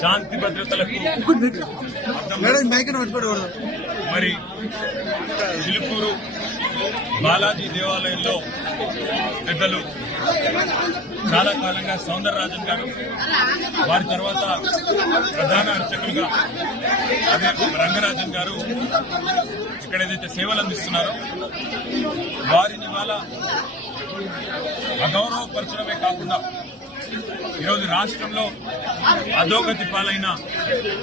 శాంతి భద్రతలకు మరి చిలుకూరు బాలాజీ దేవాలయంలో పెద్దలు చాలా కాలంగా సౌందరరాజన్ గారు, వారి తర్వాత ప్రధాన అర్చకులుగా అదే రంగరాజన్ గారు ఇక్కడ ఏదైతే సేవలు అందిస్తున్నారో వారిని వాళ్ళ అగౌరవపరచడమే కాకుండా ఈరోజు రాష్ట్రంలో అధోగతి పాలైన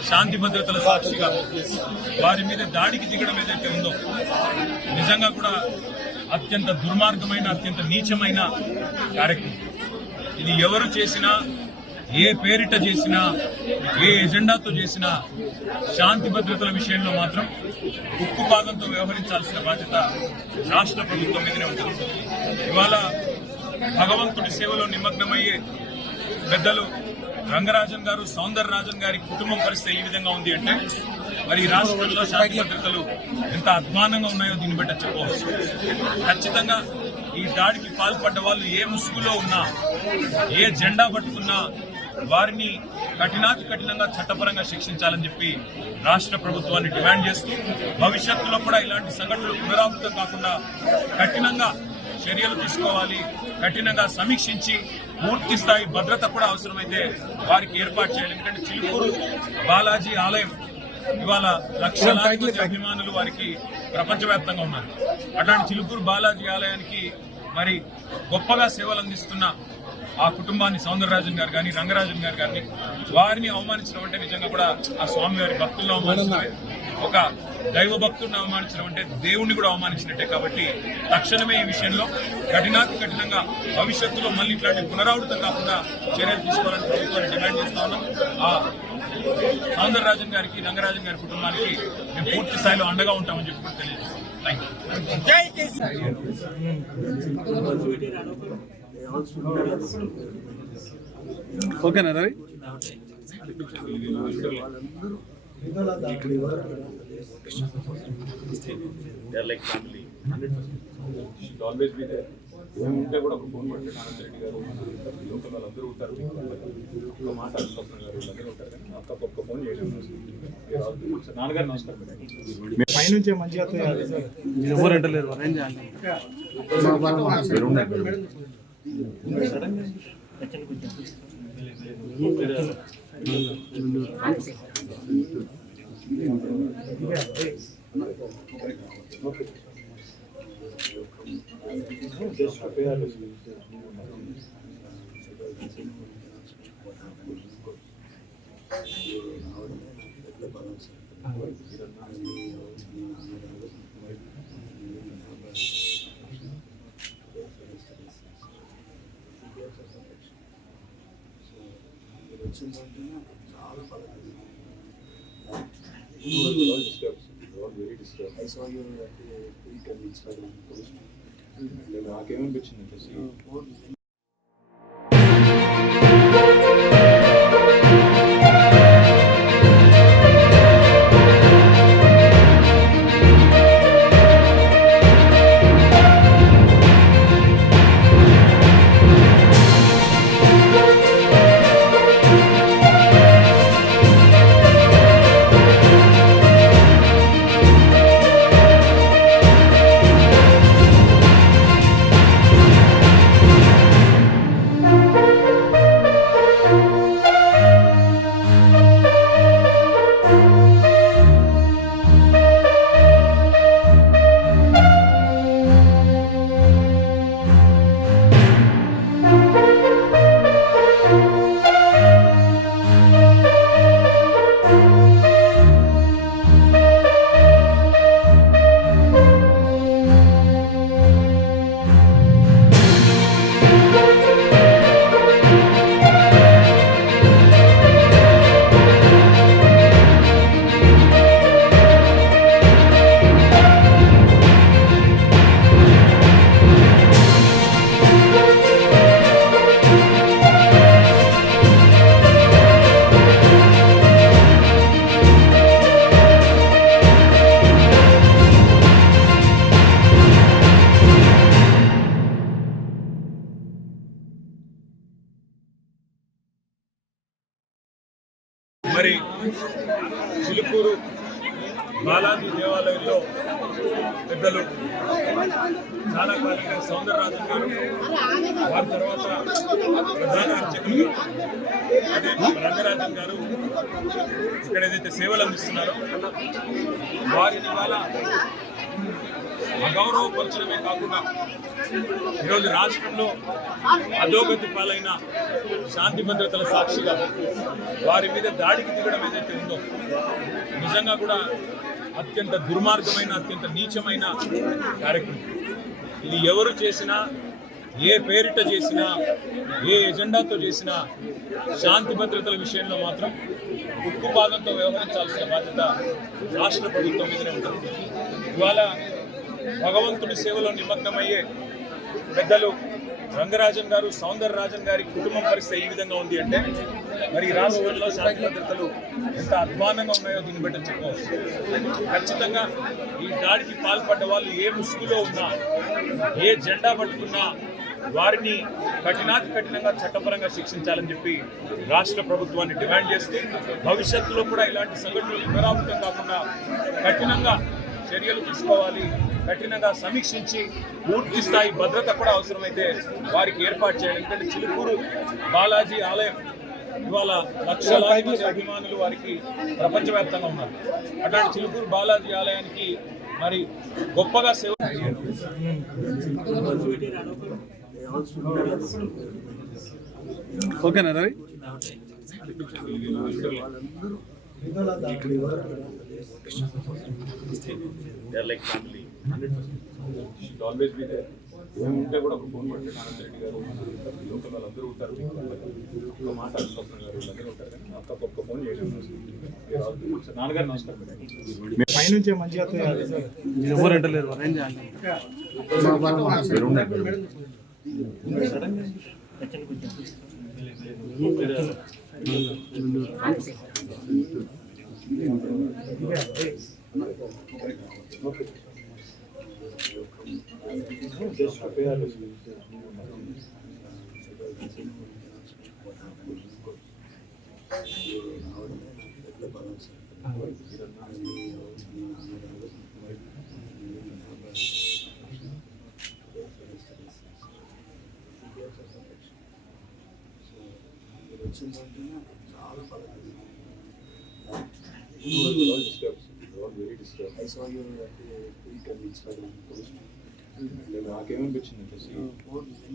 శాంతి భద్రతల సాక్షిగా వారి మీద దాడికి దిగడం ఏదైతే ఉందో నిజంగా కూడా అత్యంత దుర్మార్గమైన, అత్యంత నీచమైన కార్యక్రమం. ఇది ఎవరు చేసినా, ఏ పేరిట చేసినా, ఏ ఎజెండాతో చేసినా శాంతి భద్రతల విషయంలో మాత్రం ఉక్కుపాదంతో వ్యవహరించాల్సిన బాధ్యత రాష్ట్ర ప్రభుత్వం మీదనే ఉంటుంది. ఇవాళ భగవంతుడి సేవలో నిమగ్నమయ్యే పెద్దలు రంగరాజన్ గారు, సౌందరరాజన్ గారి కుటుంబం పరిస్థితి ఈ విధంగా ఉంది అంటే మరి ఈ రాష్ట్రంలో శాంతి భద్రతలు ఎంత అధ్వానంగా ఉన్నాయో దీన్ని బట్టి చెప్పవచ్చు. ఖచ్చితంగా ఈ దాడికి పాల్పడ్డ వాళ్ళు ఏ ముసుగులో ఉన్నా, ఏ జెండా పట్టుకున్నా వారిని కఠినాతి కఠినంగా చట్టపరంగా శిక్షించాలని చెప్పి రాష్ట్ర ప్రభుత్వాన్ని డిమాండ్ చేస్తూ భవిష్యత్తులో కూడా ఇలాంటి సంఘటనలు పునరావృతం కాకుండా కఠినంగా చర్యలు తీసుకోవాలి, కఠినంగా సమీక్షించి పూర్తి స్థాయి భద్రత కూడా అవసరమైతే వారికి ఏర్పాటు చేయాలి. ఎందుకంటే చిలుకూరు బాలాజీ ఆలయం ఇవాళ లక్షలాది మంది అభిమానులు వారికి ప్రపంచవ్యాప్తంగా ఉన్నారు. అట్లాంటి చిలుకూరు బాలాజీ ఆలయానికి మరి గొప్పగా సేవలు అందిస్తున్న ఆ కుటుంబాన్ని సౌందరరాజన్ గారు కానీ, రంగరాజన్ గారు కానీ వారిని అవమానించడం అంటే నిజంగా కూడా ఆ స్వామి వారి భక్తులను అవమానించడమే, ఒక దైవ భక్తులను అవమానించడం అంటే దేవుణ్ణి కూడా అవమానించినట్టే. కాబట్టి తక్షణమే ఈ విషయంలో కఠినాతి కఠినంగా భవిష్యత్తులో మళ్ళీ ఇట్లాంటి పునరావృతం కాకుండా చర్యలు తీసుకోవాలని ప్రభుత్వాన్ని డిమాండ్ చేస్తా ఉన్నాం. ఆ సౌందరరాజన్ గారికి, రంగరాజన్ గారి కుటుంబానికి మేము పూర్తి స్థాయిలో అండగా ఉంటామని చెప్పి తెలియజేస్తాం. Thank you. ఓకేనా రవి? ఉంటే కూడా ఒక ఫోన్ పట్టి నారాయణ గారు, లోకల్ వాళ్ళందరూ ఉంటారు, మాట్లాడుతున్నారు, వీళ్ళందరూ ఉంటారు. కానీ ఒక్క ఫోన్ చేయడం నాన్నగారు నమస్కారం. పైనుంచే మంచిగా ఎవరు అంటలేరు. నాకేమనిపించింది చిలుకూరు బాలాజీ దేవాలయంలో పెద్దలు చాలా కాలంగా సౌందరరాజన్ గారు, వారి తర్వాత ప్రధాన అర్చకులు అదే రంగరాజన్ గారు ఇక్కడ ఏదైతే సేవలు అందిస్తున్నారో వారిని వాళ్ళ అగౌరవపరచడమే కాకుండా ఈరోజు రాష్ట్రంలో అధోగతి పాలైన శాంతి భద్రతల సాక్షిగా వారి మీద దాడికి దిగడం ఏదైతే ఉందో నిజంగా కూడా అత్యంత దుర్మార్గమైన, అత్యంత నీచమైన కార్యక్రమం. ఇది ఎవరు చేసినా, ఏ పేరిట చేసినా, ఏ ఎజెండాతో చేసినా శాంతి భద్రతల విషయంలో మాత్రం ఉక్కుపాదంతో వ్యవహరించాల్సిన బాధ్యత రాష్ట్ర ప్రభుత్వం మీదనే ఉంటుంది. ఇవాళ భగవంతుడి సేవలో నిమగ్నమయ్యే పెద్దలు రంగరాజన్ గారు, సౌందరరాజన్ గారి కుటుంబం పరిస్థితి ఈ విధంగా ఉంది అంటే మరి రాష్ట్రంలో శాంతి భద్రతలు ఎంత అధ్వానంగా ఉన్నాయో దీన్ని బట్టి చెప్పుకోవచ్చు. ఖచ్చితంగా ఈ దాడికి పాల్పడ్డ వాళ్ళు ఏ ముసుగులో ఉన్నా, ఏ జెండా పట్టుకున్నా వారిని కఠినాతి కఠినంగా చట్టపరంగా శిక్షించాలని చెప్పి రాష్ట్ర ప్రభుత్వాన్ని డిమాండ్ చేస్తూ భవిష్యత్తులో కూడా ఇలాంటి సంఘటనలు పునరావృతం కాకుండా కఠినంగా చర్యలు తీసుకోవాలి, కఠినంగా సమీక్షించి పూర్తి స్థాయి భద్రత కూడా అవసరమైతే వారికి ఏర్పాటు చేయాలి. ఎందుకంటే చిలుకూరు బాలాజీ ఆలయం ఇవాళ లక్షలాది మంది అభిమానులు వారికి ప్రపంచవ్యాప్తంగా ఉన్నారు. అట్లాంటి చిలుకూరు బాలాజీ ఆలయానికి మరి గొప్పగా సేవ ఓకేనా Ravi? They're like family. 100%. Should always be there. ఉంటే కూడా ఒక ఫోన్ పట్టి నారాయణ రెడ్డి గారు లోకల్ వాళ్ళందరూ ఉంటారు, ఒక మాట అల్లుకొస్తున్న గారు వీళ్ళందరూ ఉంటారు. కానీ నాకు ఒక్క ఫోన్ చేయడం నాన్నగారు నమస్కారం. పైనుంచే మంచిగా ఎవరు ఎంటలేరు. నాకేమనిపించింది